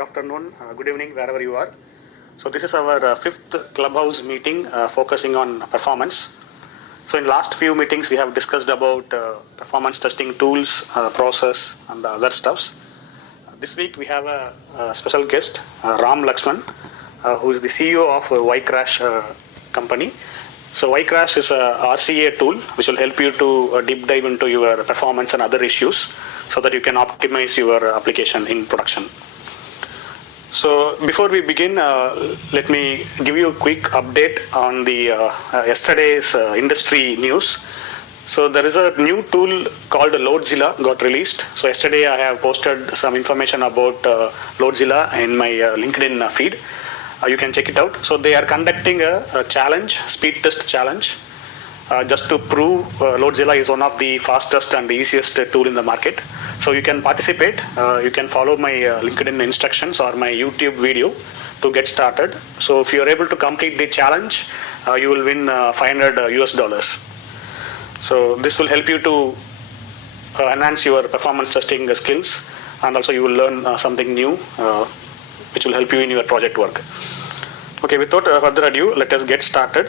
good afternoon, good evening, wherever you are. So this is our fifth Clubhouse meeting focusing on performance. So in last few meetings, we have discussed about performance testing tools, process, and other stuffs. This week, we have a special guest, Ram Lakshmanan, who is the CEO of yCrash company. So yCrash is a RCA tool which will help you to deep dive into your performance and other issues so that you can optimize your application in production. So before we begin, let me give you a quick update on the yesterday's industry news. So there is a new tool called Loadzilla got released. So yesterday I have posted some information about Loadzilla in my LinkedIn feed. You can check it out. So they are conducting a challenge, speed test challenge, just to prove Loadzilla is one of the fastest and easiest tool in the market. So you can participate. You can follow my LinkedIn instructions or my YouTube video to get started. So if you are able to complete the challenge, you will win $500 US. So this will help you to enhance your performance testing skills, and also you will learn something new which will help you in your project work. Okay, without further ado, let us get started.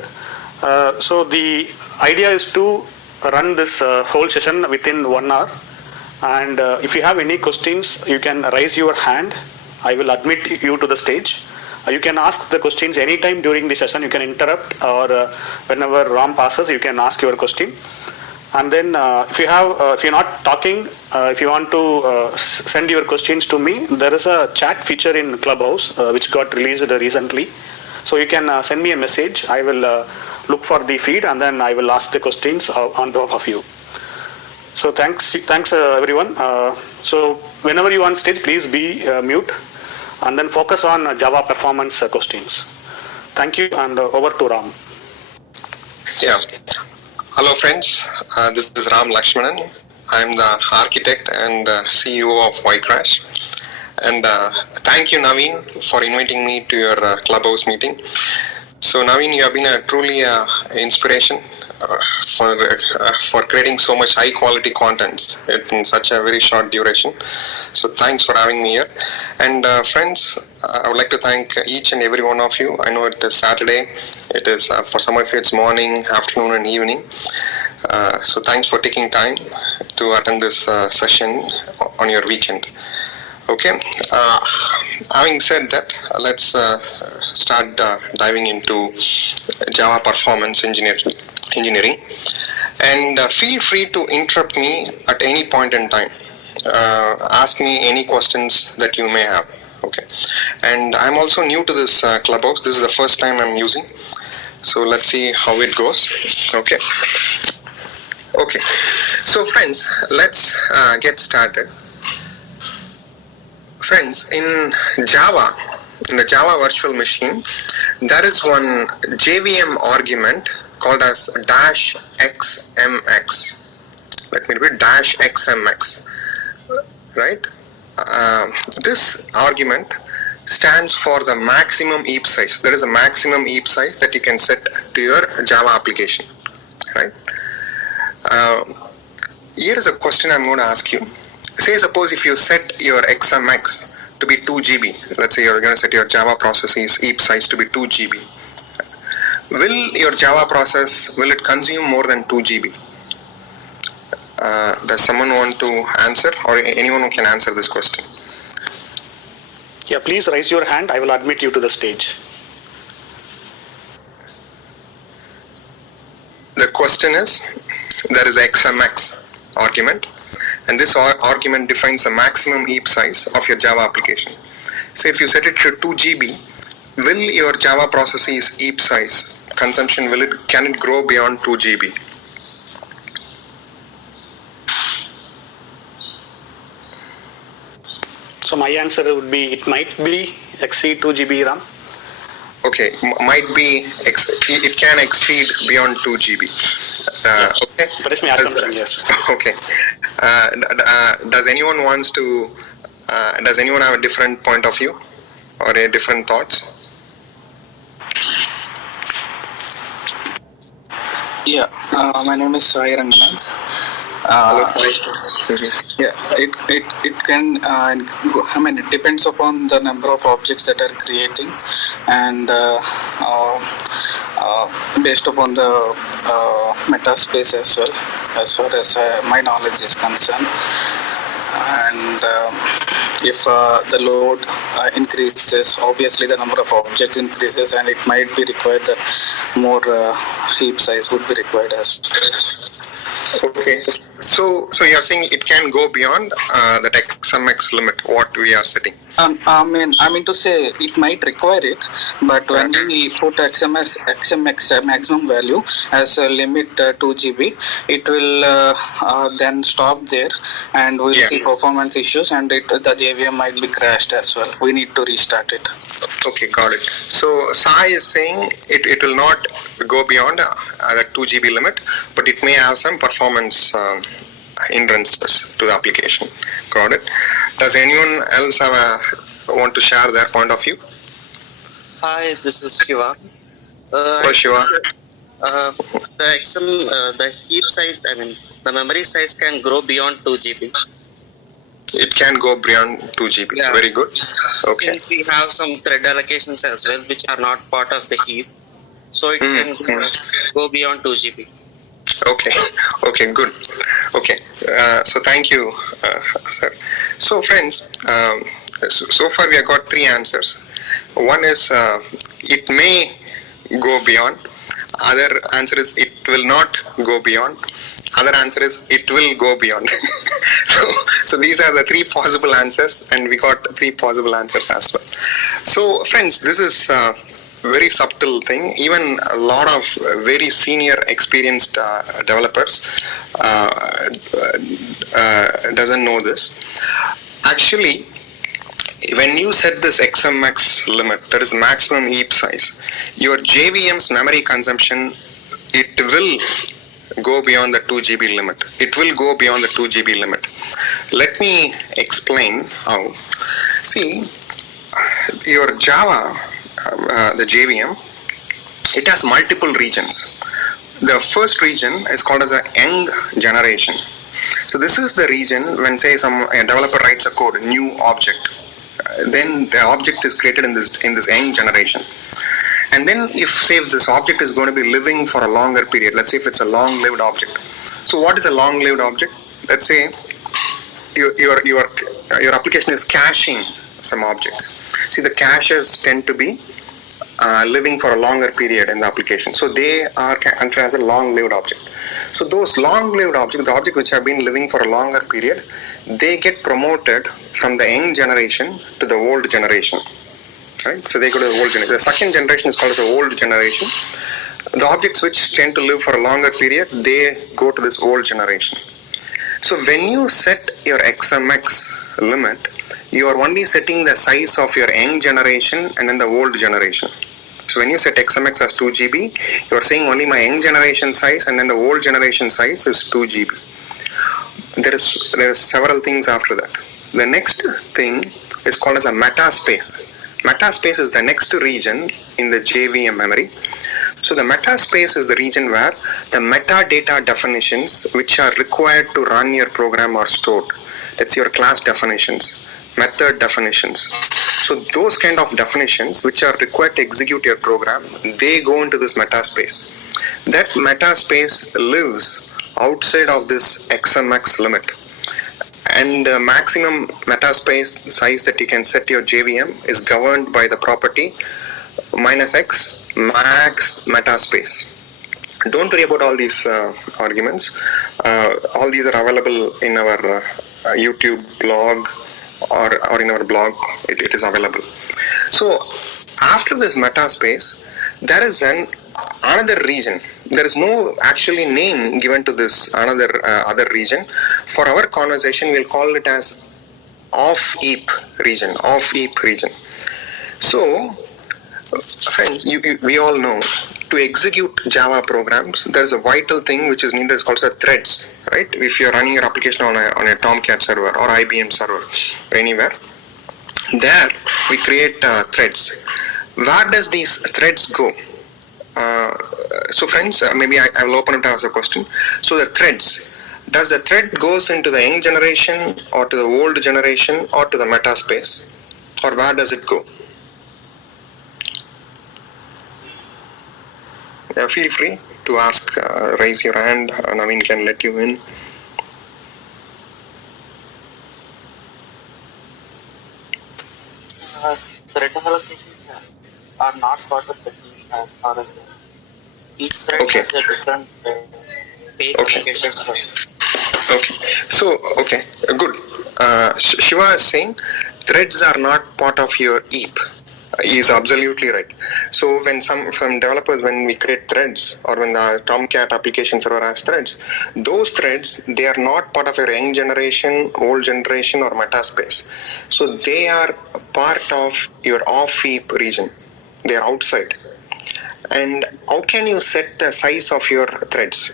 So the idea is to run this whole session within 1 hour. And if you have any questions, you can raise your hand. I will admit you to the stage. You can ask the questions anytime during the session. You can interrupt, or whenever Ram passes, you can ask your question. And then if you're not talking, if you want to send your questions to me, there is a chat feature in Clubhouse which got released recently. So you can send me a message. I will look for the feed and then I will ask the questions on behalf of you. So thanks everyone. So whenever you are on stage, please be mute and then focus on Java performance questions. Thank you, and over to Ram. Yeah. Hello friends, this is Ram Lakshmanan. I'm the architect and CEO of yCrash. And thank you, Naveen, for inviting me to your Clubhouse meeting. So Naveen, you have been a truly inspiration for creating so much high quality content in such a very short duration. So thanks for having me here. And friends, I would like to thank each and every one of you. I know it is Saturday. It is for some of you it's morning, afternoon, and evening. So thanks for taking time to attend this session on your weekend. Okay. Having said that, let's start diving into Java Performance Engineering. And feel free to interrupt me at any point in time. Ask me any questions that you may have. Okay. And I'm also new to this Clubhouse. This is the first time I'm using. So let's see how it goes. Okay. Okay. So friends, let's get started. Friends, in Java, in the Java virtual machine, there is one JVM argument called as -xmx. Let me repeat, -xmx. Right? This argument stands for the maximum heap size. There is a maximum heap size that you can set to your Java application. Right? Here is a question I'm going to ask you. Say suppose if you set your XMX to be 2 GB, let's say you're going to set your Java processes heap size to be 2 GB. Will your Java process, will it consume more than 2 GB? Does someone want to answer, or anyone who can answer this question? Yeah, please raise your hand. I will admit you to the stage. The question is, there is XMX argument, and this argument defines the maximum heap size of your Java application. So if you set it to 2 GB, will your Java processes heap size consumption, can it grow beyond 2 GB? So my answer would be, it might be exceed 2 GB RAM. Okay, might be, it can exceed beyond 2 GB. Okay. That is my assumption, yes. Okay. Does anyone have a different point of view or a different thoughts? Yeah, my name is Sai Ranganath. Hello, Sai. Yeah, it can. It depends upon the number of objects that are creating, and based upon the meta space as well, as far as my knowledge is concerned. And if the load increases, obviously the number of objects increases, and it might be required that more heap size would be required as well. Okay. So you're saying it can go beyond that XMX limit, what we are setting? I mean to say it might require it, but when we put XMX maximum value as a limit 2 GB, it will then stop there, and we'll see performance issues, and the JVM might be crashed as well. We need to restart it. Okay, got it. So Sai is saying it will not go beyond the 2 GB limit, but it may have some performance hindrances to the application. Got it. Does anyone else want to share their point of view? Hi, this is Shiva. Hello, Shiva. The heap size, the memory size can grow beyond 2 GB. It can go beyond 2 GB. Yeah. Very good. Okay. And we have some thread allocations as well, which are not part of the heap. So it can go beyond 2 GB. Okay, good. Okay, so thank you, sir. So friends, so far we have got 3 answers. One is it may go beyond. Other answer is it will not go beyond. Other answer is it will go beyond. so these are the 3 possible answers, and we got 3 possible answers as well. So friends, this is very subtle thing. Even a lot of very senior experienced developers doesn't know this. Actually, when you set this XMX limit, that is maximum heap size, your JVM's memory consumption, it will go beyond the 2 GB limit. It will go beyond the 2 GB limit. Let me explain how. See, your Java, the JVM, it has multiple regions. The first region is called as a young generation. So this is the region when, say, a developer writes a code, a new object. Then the object is created in this young generation. And then if this object is going to be living for a longer period, let's say if it's a long-lived object. So what is a long-lived object? Let's say your application is caching some objects. See, the caches tend to be living for a longer period in the application. So they are considered as a long-lived object. So those long-lived objects, the objects which have been living for a longer period, they get promoted from the young generation to the old generation. Right? So they go to the old generation. The second generation is called as the old generation. The objects which tend to live for a longer period, they go to this old generation. So when you set your XMX limit, you are only setting the size of your young generation and then the old generation. So when you set XMX as 2 GB, you are saying only my young generation size and then the old generation size is 2 GB. There is several things after that. The next thing is called as a meta space. Meta space is the next region in the JVM memory. So the meta space is the region where the metadata definitions which are required to run your program are stored. That's your class definitions, method definitions. So those kind of definitions which are required to execute your program, they go into this meta space. That meta space lives outside of this XMX limit. And the maximum meta space size that you can set your JVM is governed by the property -x max meta space. Don't worry about all these arguments. All these are available in our YouTube blog or in our blog. It is available. So after this meta space, there is another region. There is no actually name given to this other region. For our conversation, we'll call it as off-heap region. So, friends, we all know to execute Java programs, there is a vital thing which is needed. It's called threads, right? If you're running your application on a Tomcat server or IBM server or anywhere, there we create threads. Where does these threads go? So friends, maybe I will open it as a question. So the threads, does the thread goes into the young generation or to the old generation or to the meta space, or where does it go? Feel free to ask, raise your hand. Naveen can let you in. Thread allocations are not part of the team as far as each thread has a different page allocated for it. Okay. So, okay, good. Shiva is saying threads are not part of your heap. He is absolutely right. So when some developers, when we create threads, or when the Tomcat application server has threads, those threads, they are not part of your young generation, old generation, or meta space. So they are part of your off heap region. They are outside. And how can you set the size of your threads?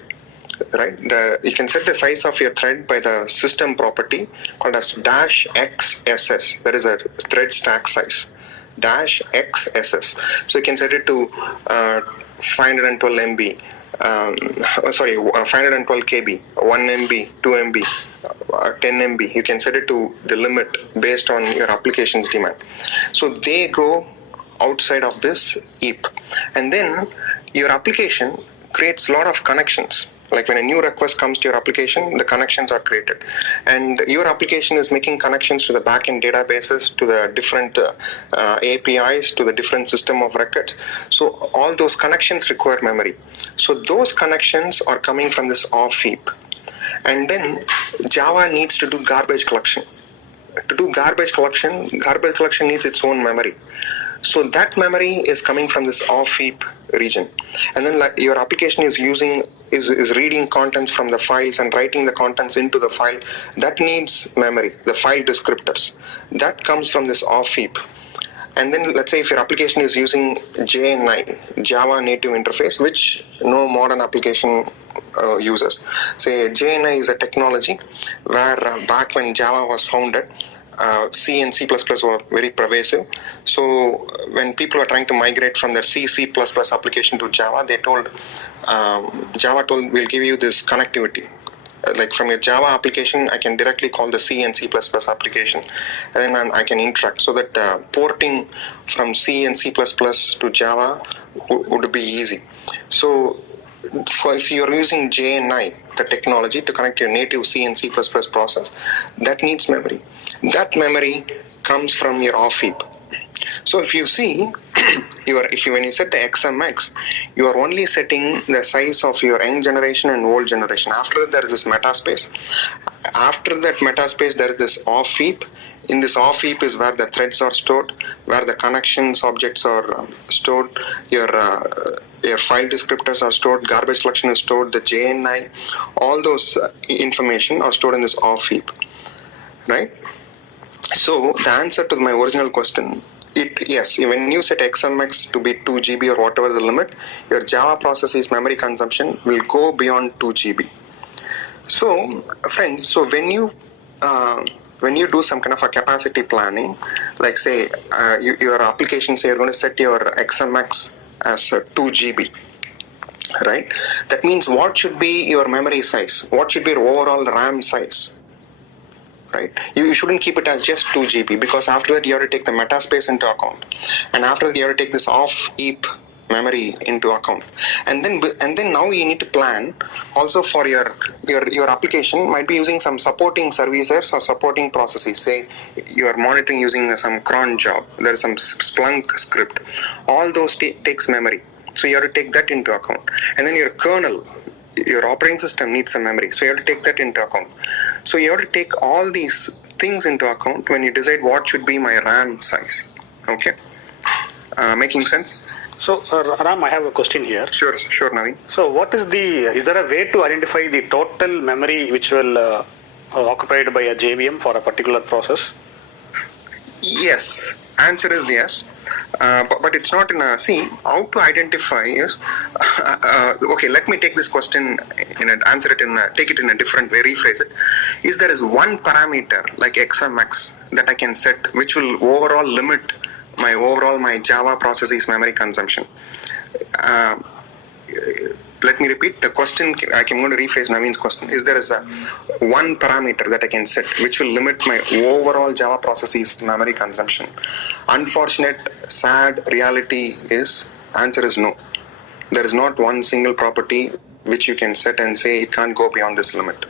Right, you can set the size of your thread by the system property called as -XSS. That is a thread stack size. -XSS. So you can set it to 512 MB. 512 KB, 1 MB, 2 MB, 10 MB. You can set it to the limit based on your application's demand. So they go outside of this heap, and then your application creates a lot of connections. Like when a new request comes to your application, the connections are created, and your application is making connections to the backend databases, to the different APIs, to the different system of records. So all those connections require memory. So those connections are coming from this off heap, and then Java needs to do garbage collection. To do garbage collection needs its own memory. So that memory is coming from this off heap region, and then like your application is reading contents from the files and writing the contents into the file. That needs memory, the file descriptors. That comes from this off heap. And then let's say if your application is using JNI, Java Native Interface, which no modern application uses. Say JNI is a technology where back when Java was founded, C and C++ were very pervasive. So when people were trying to migrate from their C++ application to Java, Java told, we'll give you this connectivity. Like from your Java application, I can directly call the C and C++ application, and then I can interact. So that porting from C and C++ to Java would be easy. So if you're using JNI, the technology to connect your native C and C++ process, that needs memory. That memory comes from your off heap. So if you see, when you set the XMX, you are only setting the size of your young generation and old generation. After that, there is this meta space. After that meta space, there is this off heap. In this off heap is where the threads are stored, where the connections objects are stored, your file descriptors are stored, garbage collection is stored, the JNI, all those information are stored in this off heap, right? So the answer to my original question, yes, when you set XMX to be 2 GB or whatever the limit, your Java processes memory consumption will go beyond 2 GB. So friends, so when you do some kind of a capacity planning, like say your application, say you're going to set your XMX as 2 GB, right? That means what should be your memory size? What should be your overall RAM size? Right? You shouldn't keep it as just 2 GB, because after that you have to take the meta space into account, and after that you have to take this off heap memory into account, and then now you need to plan also for your application might be using some supporting services or supporting processes. Say you are monitoring using some cron job, there is some Splunk script, all those takes memory, so you have to take that into account. And then your kernel, your operating system needs some memory, so you have to take that into account. So you have to take all these things into account when you decide what should be my RAM size. Okay, making sense? So Ram, I have a question here. Sure, Naveen. So is there a way to identify the total memory which will occupied by a JVM for a particular process? Yes, answer is yes. But it's not in a, see, how to identify is, okay, let me take this question take it in a different way, rephrase it. There is one parameter like XMX that I can set which will overall limit my Java processes memory consumption. let me repeat the question. I'm going to rephrase Naveen's question. Is there is a one parameter that I can set which will limit my overall Java processes memory consumption? Unfortunate, sad reality is, answer is no. There is not one single property which you can set and say it can't go beyond this limit.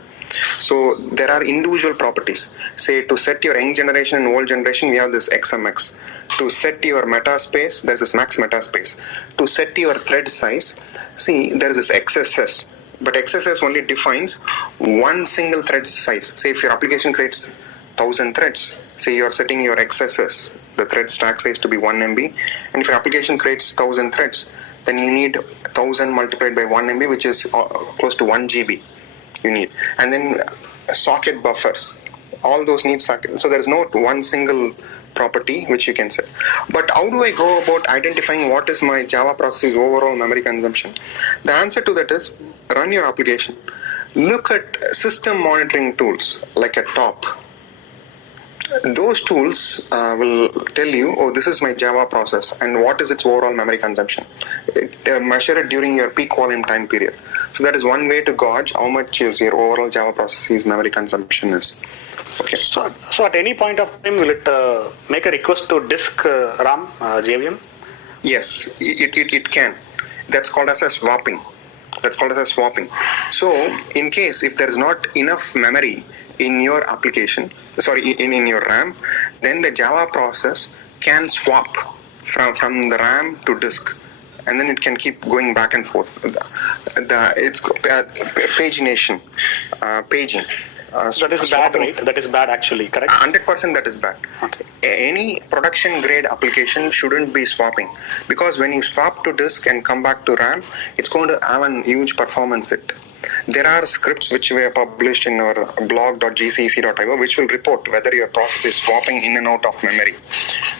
So there are individual properties. Say to set your young generation and old generation, we have this XMX. To set your meta space, there's this max meta space. To set your thread size, see, there is this XSS. But XSS only defines one single thread size. Say if your application creates 1000 threads, say you are setting your XSS, the thread stack size to be 1 MB. And if your application creates 1000 threads, then you need 1000 multiplied by 1 MB, which is close to 1 GB. You need, and then socket buffers, all those need socket. So there is no one single property which you can set. But how do I go about identifying what is my Java process's overall memory consumption? The answer to that is run your application. Look at system monitoring tools like a top. Those tools will tell you, oh, this is my Java process and what is its overall memory consumption. Measure it during your peak volume time period. So that is one way to gauge how much is your overall Java process's memory consumption is. Okay. So at any point of time, will it make a request to disk RAM, JVM? Yes, it can. That's called as a swapping. So in case if there is not enough memory in your application, in your RAM, then the Java process can swap from the RAM to disk, and then it can keep going back and forth. It's pagination, paging. That is bad, right? That is bad actually, correct? 100% that is bad. Okay. Any production grade application shouldn't be swapping, because when you swap to disk and come back to RAM, it's going to have a huge performance hit. There are scripts which were published in our blog.gcec.io which will report whether your process is swapping in and out of memory.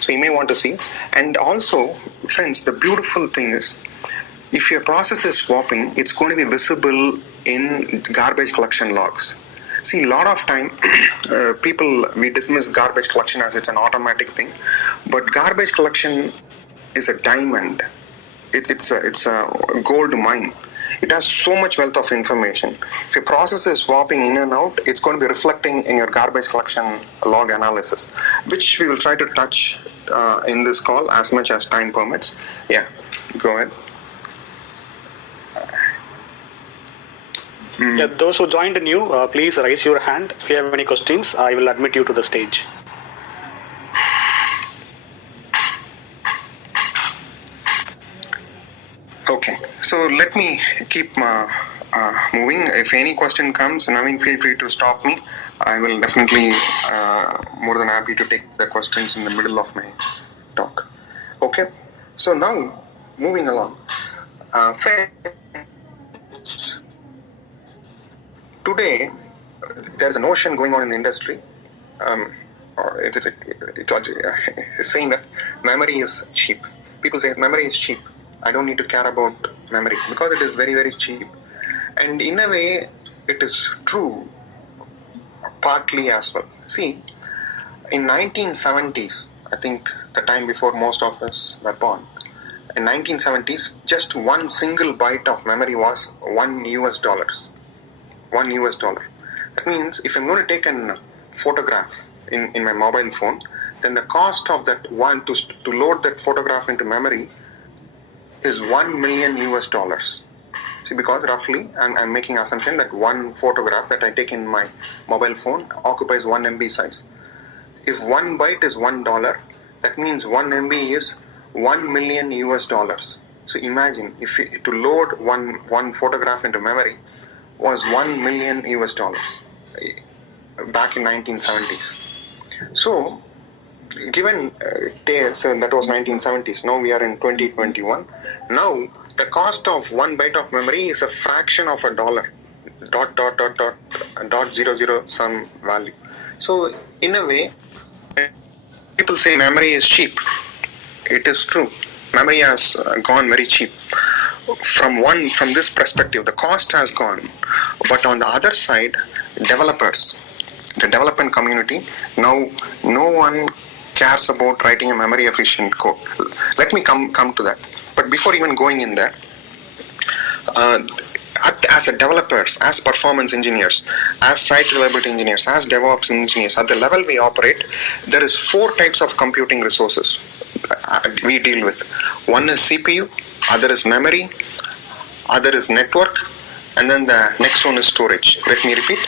So you may want to see. And also, friends, the beautiful thing is, if your process is swapping, it's going to be visible in garbage collection logs. See, a lot of time, we dismiss garbage collection as it's an automatic thing, but garbage collection is a diamond. It's a gold mine. It has so much wealth of information. If your process is swapping in and out, it's going to be reflecting in your garbage collection log analysis, which we will try to touch in this call as much as time permits. Yeah, go ahead. Yeah, those who joined new, please raise your hand. If you have any questions, I will admit you to the stage. Okay, so let me keep moving. If any question comes, Naveen, feel free to stop me. I will definitely more than happy to take the questions in the middle of my talk. Okay, so now moving along. Friends, today there's a notion going on in the industry, it's saying that memory is cheap. People say memory is cheap. I don't need to care about memory because it is very, very cheap. And in a way, it is true, partly as well. See, in 1970s, I think the time before most of us were born, in 1970s, just one single byte of memory was $1. $1. That means if I'm going to take a photograph in my mobile phone, then the cost of that one to load that photograph into memory is $1 million. See, because roughly I'm making assumption that one photograph that I take in my mobile phone occupies 1 MB size. If 1 byte is $1, that means 1 MB is $1 million. So imagine if to load one photograph into memory was $1 million back in 1970s. So given so that was 1970s. Now we are in 2021. Now the cost of 1 byte of memory is a fraction of $1. .00 some value. So in a way, people say memory is cheap. It is true. Memory has gone very cheap. From this perspective, the cost has gone. But on the other side, developers, the development community, now no one cares about writing a memory efficient code. Let me come to that. But before even going in there, as a developers, as performance engineers, as site reliability engineers, as DevOps engineers, at the level we operate, there is 4 types of computing resources we deal with. One is CPU, other is memory, other is network, and then the next one is storage. Let me repeat.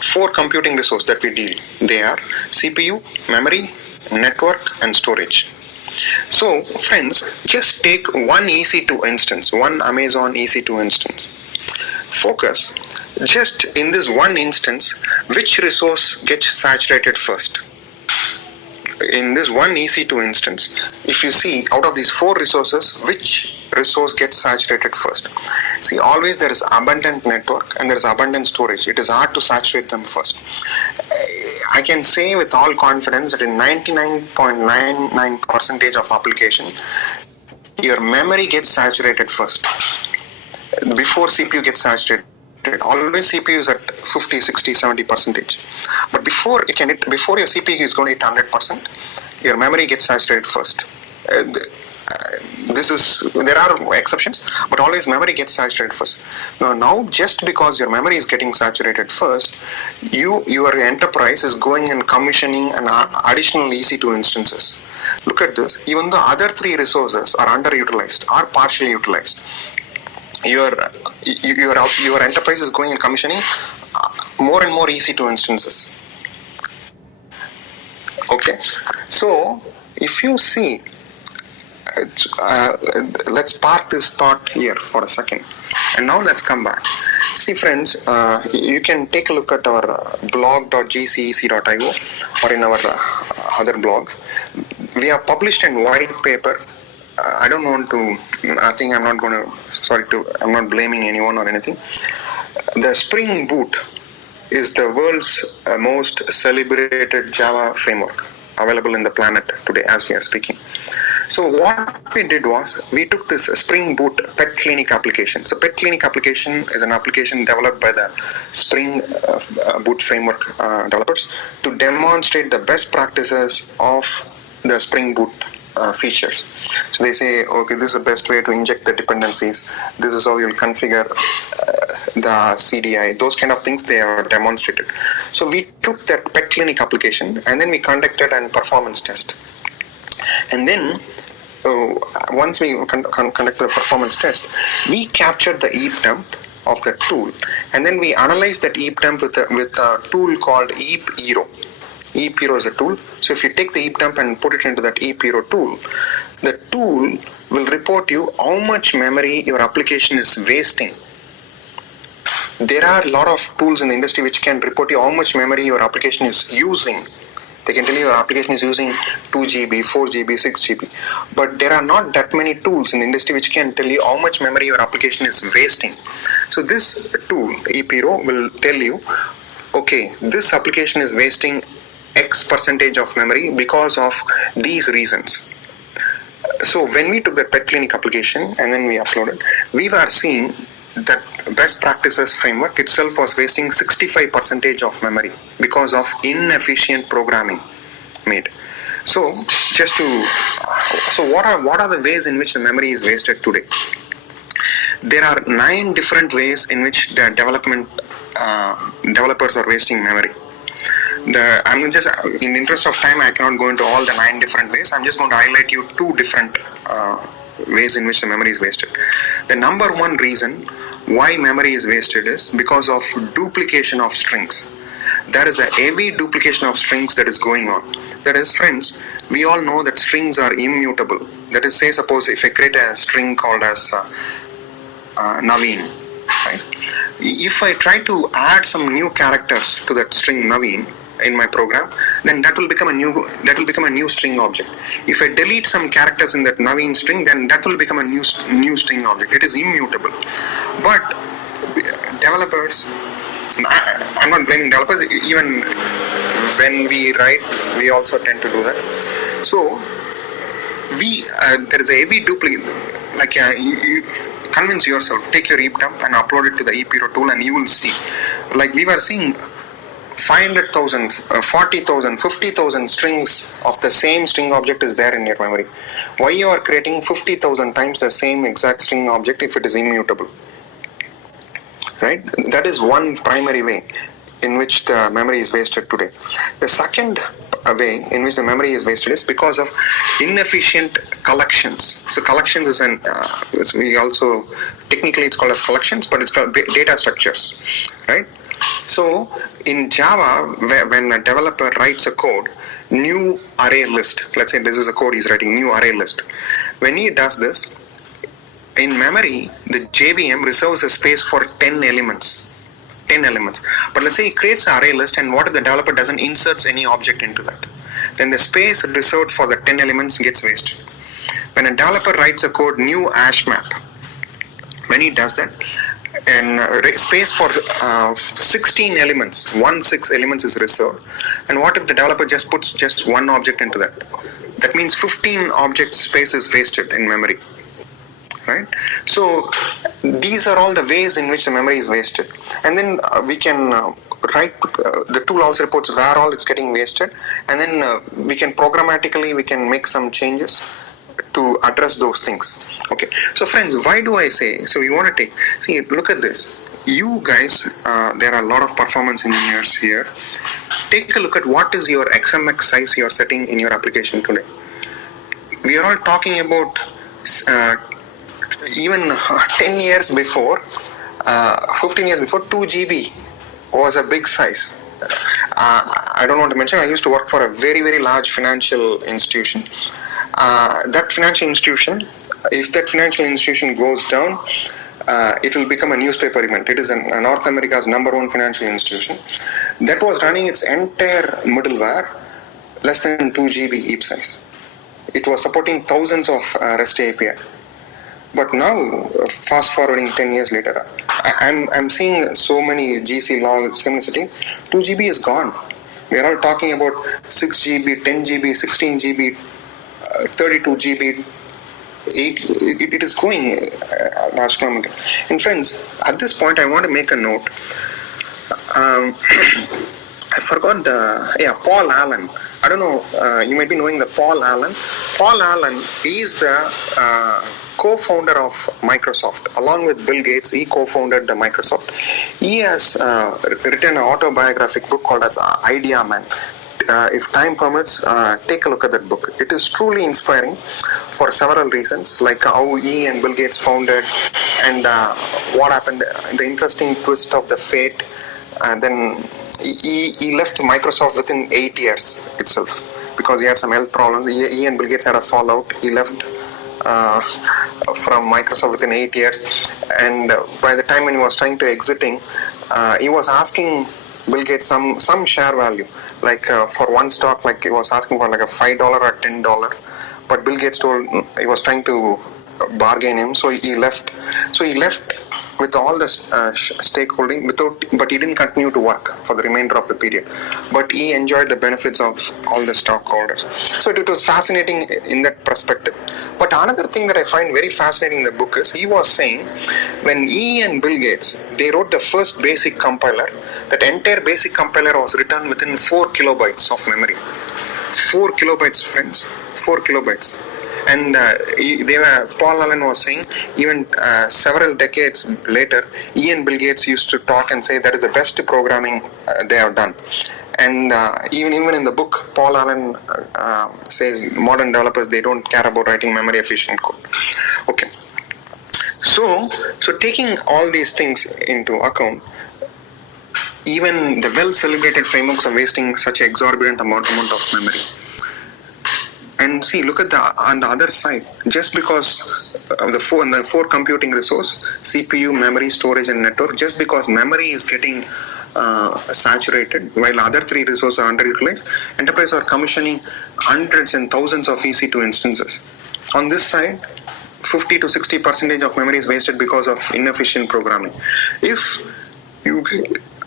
4 computing resources that we deal. They are CPU, memory, network, and storage. So, friends, just take one EC2 instance, one Amazon EC2 instance. Focus just in this one instance, which resource gets saturated first. In this one EC2 instance, if you see out of these 4 resources, which resource gets saturated first? See, always there is abundant network and there is abundant storage. It is hard to saturate them first. I can say with all confidence that in 99.99% of application, your memory gets saturated first before CPU gets saturated. Always CPU is at 50, 60, 70%. But before your CPU is going to hit 100%, your memory gets saturated first. There are exceptions, but always memory gets saturated first. Now just because your memory is getting saturated first, your enterprise is going and commissioning an additional EC2 instances. Look at this. Even the other 3 resources are underutilized, are partially utilized. Your enterprise is going and commissioning more and more EC2 instances. Okay, so if you see, let's park this thought here for a second, and now let's come back. See, friends, you can take a look at our blog.gcec.io or in our other blogs. We have published a white paper. I don't want to, I think I'm not I'm not blaming anyone or anything. The Spring Boot is the world's most celebrated Java framework available in the planet today as we are speaking. So what we did was, we took this Spring Boot Pet Clinic application. So Pet Clinic application is an application developed by the Spring Boot framework developers to demonstrate the best practices of the Spring Boot features. So they say, okay, this is the best way to inject the dependencies. This is how you'll configure the CDI. Those kind of things they are demonstrated. So we took that Pet Clinic application and then we conducted a performance test. And then once we conducted the performance test, we captured the heap dump of the tool, and then we analyzed that heap dump with a tool called Heap Hero. Heap Hero is a tool. So if you take the heap dump and put it into that Heap Hero tool, the tool will report you how much memory your application is wasting. There are a lot of tools in the industry which can report you how much memory your application is using. They can tell you your application is using 2 GB, 4 GB, 6 GB. But there are not that many tools in the industry which can tell you how much memory your application is wasting. So this tool, Heap Hero, will tell you, okay, this application is wasting X percentage of memory because of these reasons. So when we took the Pet Clinic application and then we uploaded, we were seeing that best practices framework itself was wasting 65% of memory because of inefficient programming made. So what are the ways in which the memory is wasted today? There are 9 different ways in which the developers are wasting memory. I'm just, in the interest of time, I cannot go into all the 9 different ways. I'm just going to highlight you 2 different ways in which the memory is wasted. The number 1 reason why memory is wasted is because of duplication of strings. There is a heavy duplication of strings that is going on. That is, friends, we all know that strings are immutable. That is, say, suppose if I create a string called as Naveen, right? If I try to add some new characters to that string Naveen in my program, then that will become a new string object. If I delete some characters in that Naveen string, then that will become a new string object. It is immutable. But developers, I'm not blaming developers, even when we write, we also tend to do that. So there is a heavy duplicate, like you convince yourself, take your heap dump and upload it to the Heap Hero tool and you will see, like we were seeing 500,000, 40,000, 50,000 strings of the same string object is there in your memory. Why you are creating 50,000 times the same exact string object if it is immutable? right? That is one primary way in which the memory is wasted today. The second way in which the memory is wasted is because of inefficient collections. So collections is we also, technically it's called as collections, but it's called data structures, right? So in Java, when a developer writes a code, new array list, let's say this is a code he's writing, new array list. When he does this, in memory, the JVM reserves a space for 10 elements. But let's say he creates an array list, and what if the developer doesn't insert any object into that? Then the space reserved for the 10 elements gets wasted. When a developer writes a code new hash map, when he does that, and space for 16 elements, 16 elements is reserved, and what if the developer just puts just one object into that? That means 15 object space is wasted in memory. Right? So these are all the ways in which the memory is wasted. And then we can write, the tool also reports where all it's getting wasted, and then we can programmatically, we can make some changes to address those things. Okay, so friends, why do I say, so you want to see, look at this. You guys, there are a lot of performance engineers here. Take a look at what is your XMX size you're setting in your application today. We are all talking about even 10 years before, 15 years before, 2 GB was a big size. I don't want to mention, I used to work for a very, very large financial institution. That financial institution, if that financial institution goes down, it will become a newspaper event. It is North America's #1 financial institution that was running its entire middleware less than 2 GB heap size. It was supporting thousands of REST API. But now, fast forwarding 10 years later, I'm seeing so many GC logs, sitting, 2 GB is gone. We are all talking about 6 GB, 10 GB, 16 GB, 32 GB, 8, it is going astronomical. And friends, at this point, I want to make a note. I forgot Paul Allen. I don't know, you might be knowing the Paul Allen. Paul Allen is the co-founder of Microsoft. Along with Bill Gates, he co-founded Microsoft. He has written an autobiographic book called as Idea Man. If time permits, take a look at that book. It is truly inspiring for several reasons, like how he and Bill Gates founded, and what happened, the interesting twist of the fate. Then he left Microsoft within 8 years itself because he had some health problems. He and Bill Gates had a fallout. He left from Microsoft within 8 years, and by the time when he was trying to exiting, he was asking Bill Gates some share value, like for one stock, like he was asking for like a $5 or $10, but Bill Gates he was trying to bargain him, so he left. So he left with all the stakeholding, but he didn't continue to work for the remainder of the period. But he enjoyed the benefits of all the stockholders. So it was fascinating in that perspective. But another thing that I find very fascinating in the book is he was saying when he and Bill Gates, they wrote the first basic compiler, that entire basic compiler was written within 4 kilobytes of memory. 4 kilobytes, friends, 4 kilobytes. And Paul Allen was saying, even several decades later, he and Bill Gates used to talk and say that is the best programming they have done. And even in the book, Paul Allen says modern developers, they don't care about writing memory efficient code. Okay. So taking all these things into account, even the well-celebrated frameworks are wasting such an exorbitant amount of memory. And see, look at on the other side, just because of the four computing resource, CPU, memory, storage, and network, just because memory is getting saturated, while other 3 resources are underutilized, enterprises are commissioning hundreds and thousands of EC2 instances. On this side, 50 to 60% of memory is wasted because of inefficient programming. If you,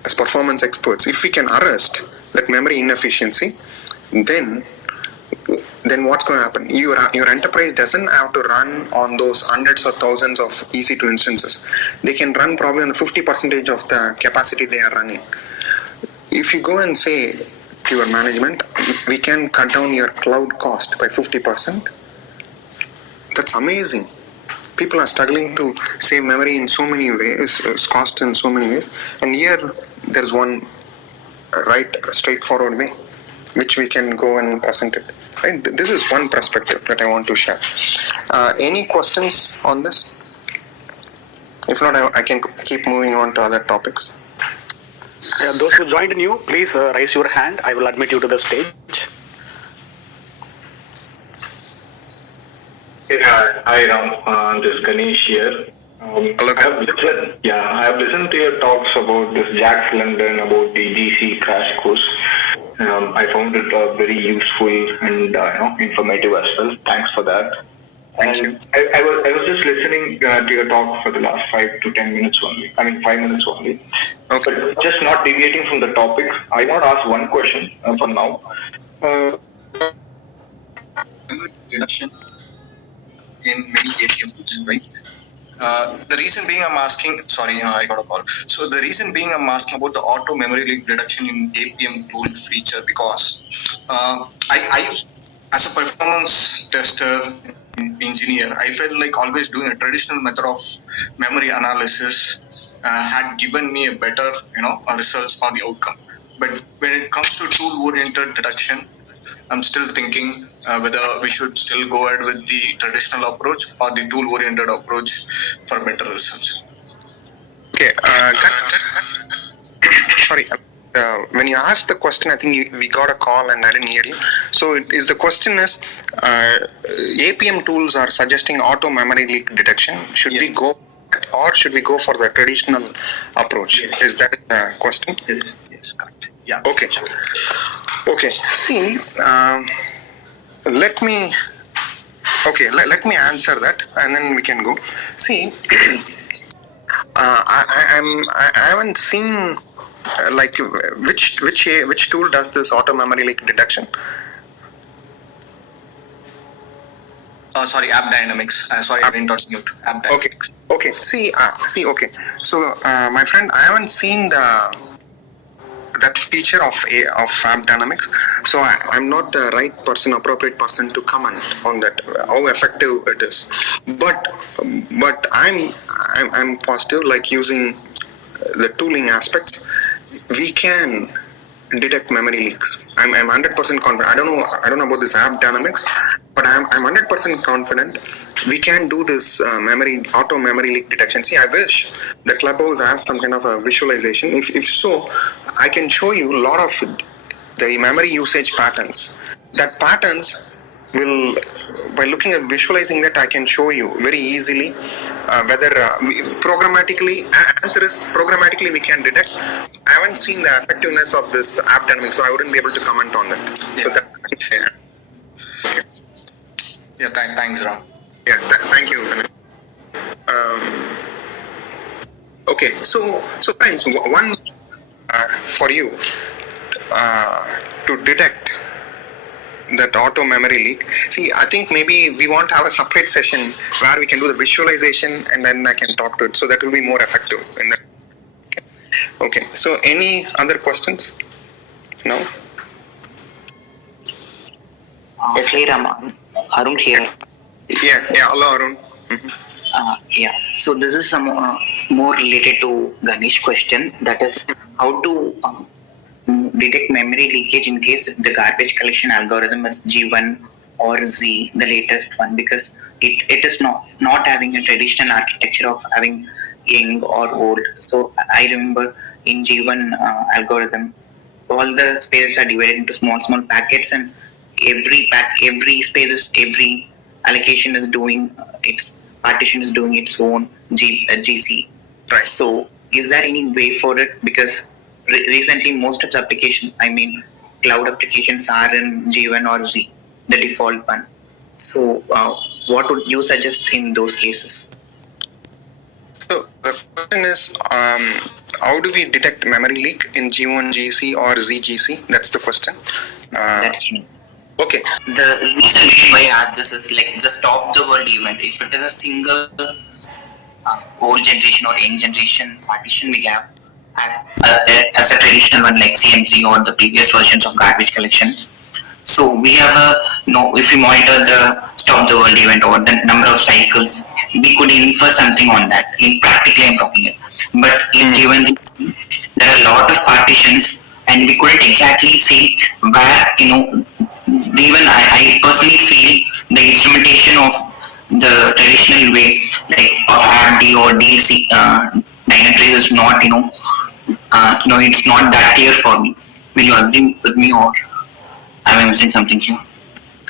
as performance experts, if we can arrest that memory inefficiency, then what's going to happen? Your enterprise doesn't have to run on those hundreds or thousands of EC2 instances. They can run probably on 50% of the capacity they are running. If you go and say to your management, we can cut down your cloud cost by 50%, that's amazing. people are struggling to save memory in so many ways, cost in so many ways, and here there's one right, straightforward way which we can go and present it. Right? This is one perspective that I want to share. Any questions on this? If not, I can keep moving on to other topics. Those who joined new, please raise your hand. I will admit you to the stage. Yeah, hi Ram, this is Ganesh here. Hello. I have listened to your talks about this Jax London, about the GC crash course. I found it very useful and informative as well. Thanks for that. Thank you. I was just listening to your talk for the last 5 to 10 minutes only. 5 minutes only. Okay. But just not deviating from the topic, I want to ask one question for now. Reduction in many APM tools, right? The reason being I'm asking, I got a call. So the reason being I'm asking about the auto memory leak reduction in APM tool feature because I as a performance tester engineer, I felt like always doing a traditional method of memory analysis had given me a better, results or the outcome. But when it comes to tool-oriented deduction, I'm still thinking whether we should still go ahead with the traditional approach or the tool-oriented approach for better results. Okay. Sorry. When you asked the question, I think we got a call and I didn't hear you. So the question is, APM tools are suggesting auto memory leak detection. Should we go or should we go for the traditional approach? Yes. Is that the question? Yes, correct. Yeah. Okay. See, let me answer that and then we can go. See, I haven't seen like which tool does this auto memory leak detection. App Dynamics. I didn't mute. App Dynamics. Okay. See. Okay. So, my friend, I haven't seen that feature of App Dynamics. So I'm not the appropriate person to comment on that, how effective it is. But I'm positive, like using the tooling aspects, we can detect memory leaks. I'm 100% confident. I don't know about this App Dynamics, but I'm 100% confident we can do this auto memory leak detection. See, I wish the Clubhouse has some kind of a visualization. If so, I can show you a lot of the memory usage patterns. That patterns will, by looking at visualizing that, I can show you very easily whether programmatically, answer is programmatically we can detect. I haven't seen the effectiveness of this App Dynamics, so I wouldn't be able to comment on that. Yeah. So okay. Yeah, thanks, Ram. Yeah, thank you. Okay, so friends, one for you to detect that auto memory leak. See, I think maybe we want to have a separate session where we can do the visualization and then I can talk to it. So that will be more effective. Okay. So any other questions? No? Hey Ram, Arun here. Yeah. Hello, Arun. Mm-hmm. So this is some more related to Ganesh question. That is how to detect memory leakage in case the garbage collection algorithm is G1 or Z, the latest one, because it is not having a traditional architecture of having young or old. So I remember in G1 algorithm, all the spaces are divided into small packets, and every allocation is doing its partition is doing its own GC. Right. So is there any way for it? Because recently most of the applications, cloud applications are in G1 or Z, the default one. So what would you suggest in those cases? So the question is, how do we detect memory leak in G1 GC or ZGC? That's the question. That's true. Okay. The reason why I ask this is like the stop the world event. If it is a single old generation or young generation partition we have as a traditional one like CMC or the previous versions of garbage collection. So we have if we monitor the stop the world event or the number of cycles, we could infer something on that. In practically, I'm talking it. But in G1, there are a lot of partitions, and we couldn't exactly say where, even I personally feel the instrumentation of the traditional way, like of RD or DC dynatrace is not, it's not that clear for me. Will you agree with me, or am I missing something here?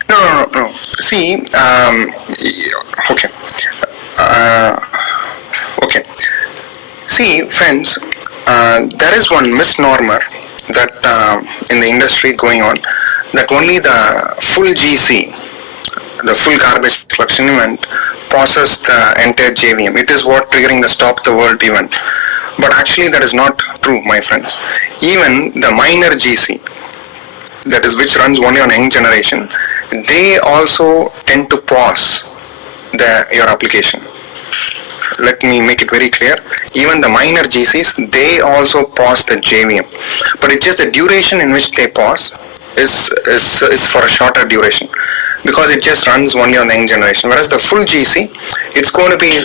No. See, okay. Okay. See, friends, there is one misnomer that in the industry going on, that only the full GC, the full garbage collection event, pauses the entire JVM. It is what triggering the stop the world event. But actually that is not true, my friends. Even the minor GC, that is which runs only on young generation, they also tend to pause your application. Let me make it very clear. Even the minor GCs, they also pause the JVM. But it's just the duration in which they pause is for a shorter duration, because it just runs only on the young generation. Whereas the full GC, it's going to be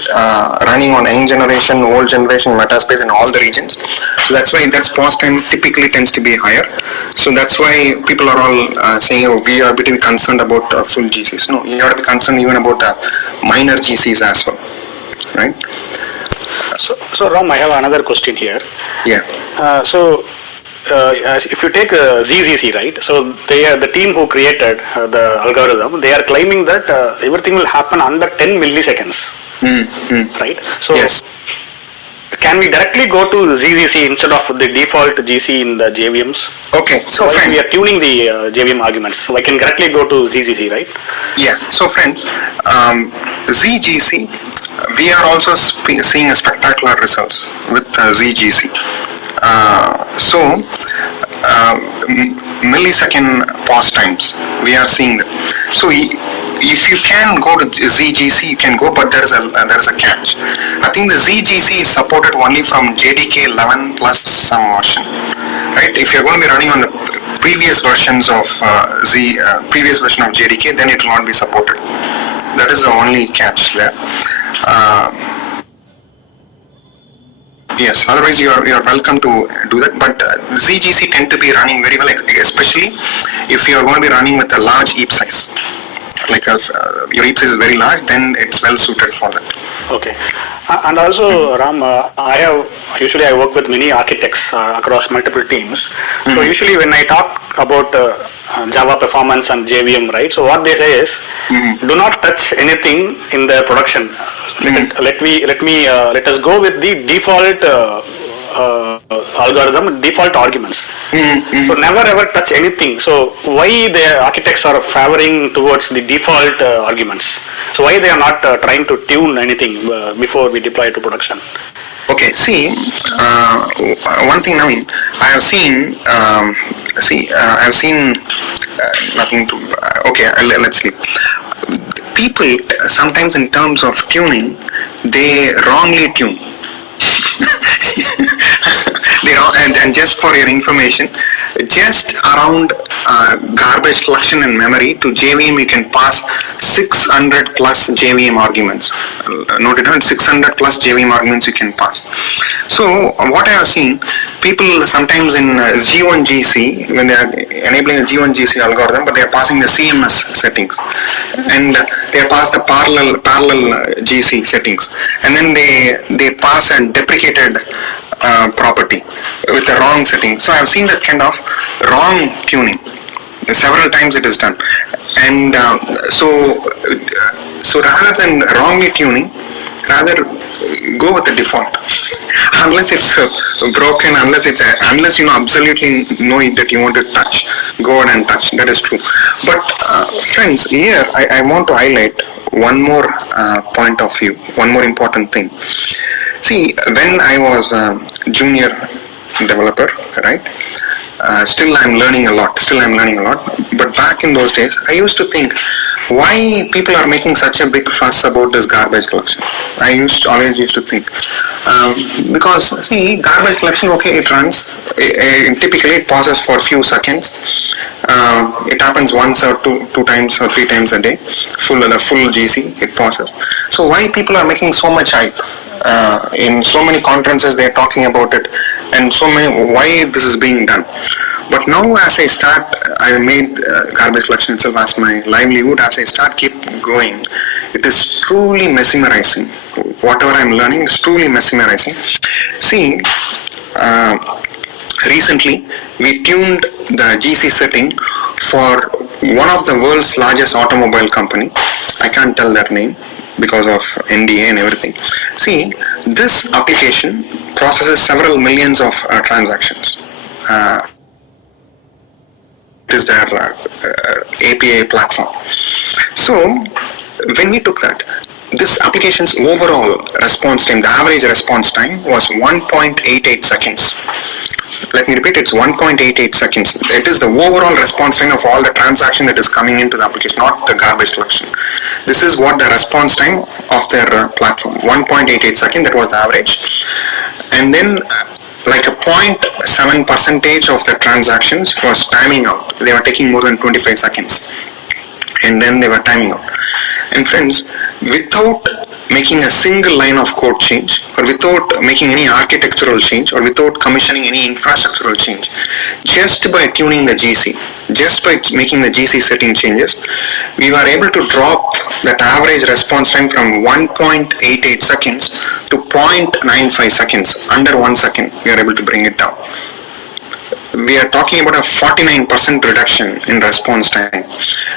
running on young generation, old generation, metaspace in all the regions. So that's why that pause time typically tends to be higher. So that's why people are all saying, we are a bit concerned about full GCs. No, you have to be concerned even about minor GCs as well, right? So Ram, I have another question here. Yeah. If you take ZZC, right? So the team who created the algorithm, they are claiming that everything will happen under 10 milliseconds, right? So yes. Can we directly go to ZZC instead of the default GC in the JVMs? Okay, so friends, we are tuning the JVM arguments, so I can directly go to ZZC, right? Yeah. So friends, ZGC, we are also seeing a spectacular results with ZGC. Millisecond pause times we are seeing them. So if you can go to ZGC, you can go, but there is a catch. I think the ZGC is supported only from JDK 11 plus some version, right? If you're going to be running on the previous versions of previous version of JDK, then it will not be supported. That is the only catch there. Yes, otherwise you are welcome to do that, but ZGC tend to be running very well, especially if you are going to be running with a large heap size. Like your heap size is very large, then it's well suited for that. Okay. And also, Ram, I work with many architects across multiple teams. So usually when I talk about Java Performance and JVM, right? So what they say is, do not touch anything in the production. Let us go with the default algorithm, default arguments. So never ever touch anything. So why the architects are favoring towards the default arguments? So why they are not trying to tune anything before we deploy to production? Okay, see, one thing, Naveen, I have seen nothing to, okay, let's sleep. People, sometimes in terms of tuning, they wrongly tune. And just for your information, just around garbage collection and memory to JVM, you can pass 600 plus JVM arguments. Note it down, 600 plus JVM arguments you can pass. So what I have seen, people sometimes in G1 GC, when they are enabling a G1 GC algorithm, but they are passing the CMS settings, and they pass the parallel GC settings, and then they pass a deprecated property with the wrong setting. So I have seen that kind of wrong tuning. Several times it is done, and so rather than wrongly tuning, rather go with the default. Unless it's broken, unless you absolutely know that you want to touch, go ahead and touch. That is true. But friends, here I want to highlight one more point of view, one more important thing. See, when I was a junior developer, right? Still I'm learning a lot. But back in those days, I used to think, why people are making such a big fuss about this garbage collection? I always used to think, because see, garbage collection, okay, it runs, typically it pauses for a few seconds, It happens once or two times or three times a day. The full GC it passes. So why people are making so much hype? In so many conferences they are talking about it, and so many why this is being done. But now as I made garbage collection itself as my livelihood. As I keep going, it is truly mesmerizing. Whatever I'm learning is truly mesmerizing. See, recently we tuned the GC setting for one of the world's largest automobile company. I can't tell their name because of NDA and everything. See, this application processes several millions of transactions. It is their API platform. So when we took that, this application's overall response time, the average response time was 1.88 seconds. Let me repeat, it's 1.88 seconds. It is the overall response time of all the transaction that is coming into the application, not the garbage collection. This is what the response time of their platform, 1.88 seconds, that was the average. And then like a 0.7% of the transactions was timing out. They were taking more than 25 seconds. And then they were timing out. And friends, without making a single line of code change, or without making any architectural change, or without commissioning any infrastructural change, just by tuning the GC, just by making the GC setting changes, we were able to drop that average response time from 1.88 seconds to 0.95 seconds, under 1 second, we are able to bring it down. We are talking about a 49% reduction in response time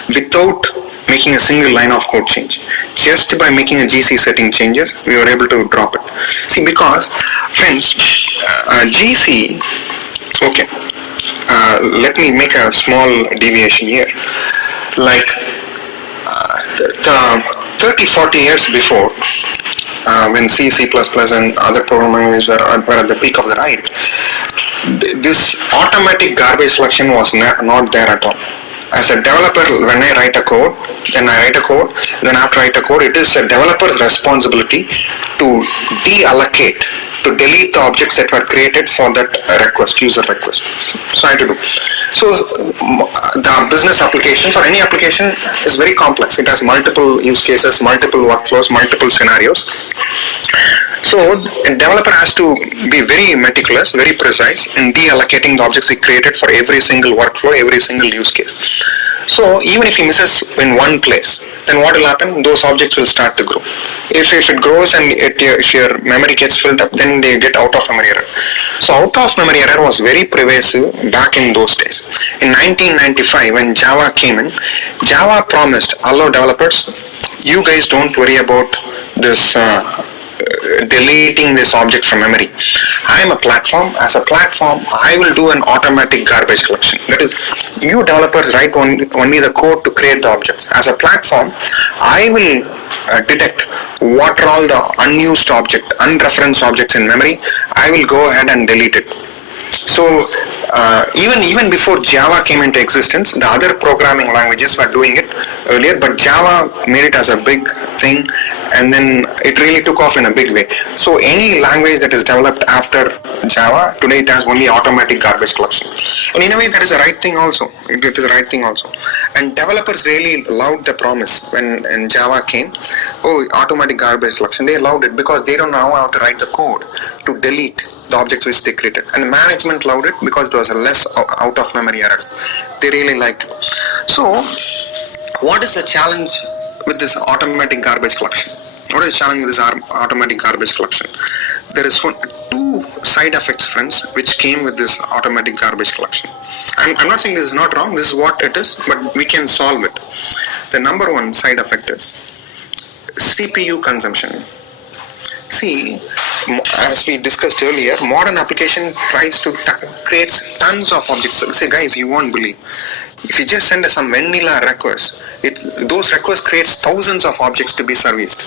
without making a single line of code change. Just by making a GC setting changes, we were able to drop it. See, because friends, GC, okay, let me make a small deviation here. Like 30-40 years before, when C, C++ and other programming languages were at the peak of the ride, this automatic garbage collection was not there at all. As a developer, when I write a code, then after I write a code, it is a developer's responsibility to deallocate, to delete the objects that were created for that request, user request. So I have to do. So the business applications or any application is very complex. It has multiple use cases, multiple workflows, multiple scenarios. So a developer has to be very meticulous, very precise in deallocating the objects he created for every single workflow, every single use case. So even if he misses in one place, then what will happen? Those objects will start to grow. If it grows and if your memory gets filled up, then they get out of memory error. So out of memory error was very pervasive back in those days. In 1995, when Java came in, Java promised, hello developers, you guys don't worry about this deleting this object from memory. I am a platform. As a platform, I will do an automatic garbage collection. That is, you developers write only the code to create the objects. As a platform, I will detect what are all the unused objects, unreferenced objects in memory. I will go ahead and delete it. So even before Java came into existence, the other programming languages were doing it earlier, but Java made it as a big thing, and then it really took off in a big way. So any language that is developed after Java, today it has only automatic garbage collection. And in a way that is the right thing also. It is the right thing also. And developers really loved the promise when Java came. Oh, automatic garbage collection. They loved it because they don't know how to write the code to delete the objects which they created. And the management loved it because it was less out of memory errors. They really liked it. So what is the challenge with this automatic garbage collection? What is the challenge with this automatic garbage collection? There is two side effects, friends, which came with this automatic garbage collection. I'm not saying this is not wrong, this is what it is, but we can solve it. The number one side effect is CPU consumption. See, as we discussed earlier, modern application tries to create tons of objects. Say, guys, you won't believe. If you just send some vanilla requests, those requests creates thousands of objects to be serviced.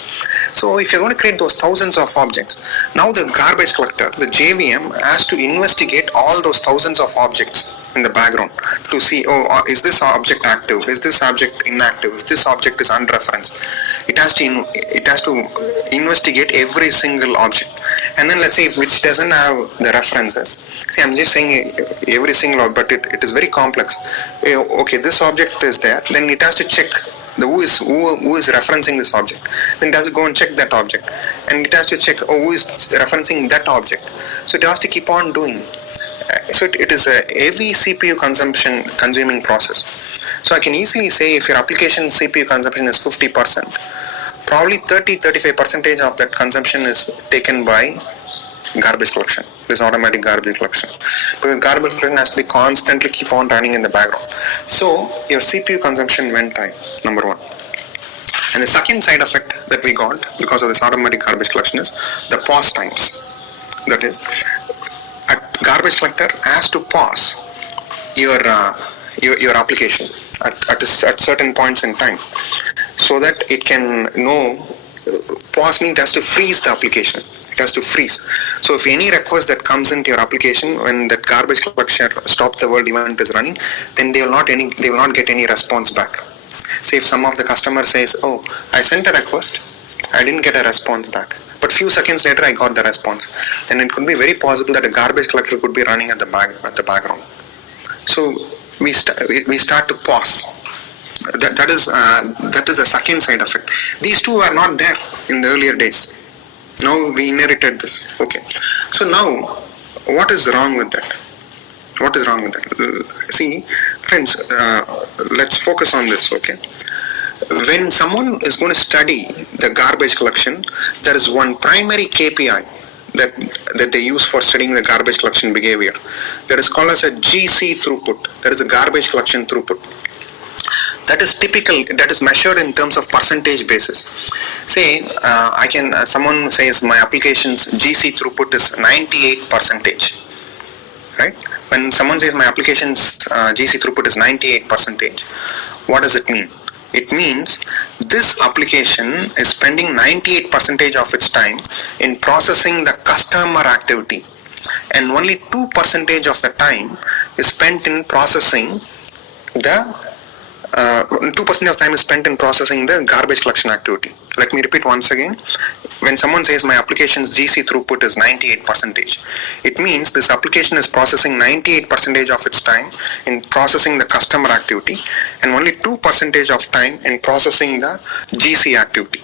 So if you're going to create those thousands of objects, now the garbage collector, the JVM, has to investigate all those thousands of objects in the background to see, oh, is this object active? Is this object inactive? If this object is unreferenced, it has to investigate every single object. And then let's say which doesn't have the references. See, I'm just saying every single object, but it is very complex. Okay, this object is there, then it has to check who is referencing this object. Then it has to go and check that object, and it has to check who is referencing that object. So it has to keep on doing. So it is a heavy CPU consuming process. So I can easily say if your application CPU consumption is 50%, probably 30-35% of that consumption is taken by garbage collection, this automatic garbage collection. Because garbage collection has to be constantly keep on running in the background. So your CPU consumption went high, number one. And the second side effect that we got because of this automatic garbage collection is the pause times. That is, a garbage collector has to pause your application at certain points in time, so that it can know. Pause means it has to freeze the application. It has to freeze. So if any request that comes into your application when that garbage collection stop the world event is running, then they will not get any response back. Say if some of the customer says, "Oh, I sent a request, I didn't get a response back, but few seconds later I got the response," then it could be very possible that a garbage collector could be running at the background. So we start to pause. That is a second side effect. These two were not there in the earlier days. Now we inherited this. Okay. So now, what is wrong with that? What is wrong with that? See, friends, let's focus on this. Okay. When someone is going to study the garbage collection, there is one primary KPI that they use for studying the garbage collection behavior. That is called as a GC throughput. That is a garbage collection throughput. That is typical. That is measured in terms of percentage basis. Say, someone says my application's GC throughput is 98%. Right? When someone says my application's GC throughput is 98%, what does it mean? It means this application is spending 98% of its time in processing the customer activity, and only 2% of the time is spent in processing the 2% of time is spent in processing the garbage collection activity. Let me repeat once again. When someone says my application's GC throughput is 98%, it means this application is processing 98% of its time in processing the customer activity, and only 2% of time in processing the GC activity.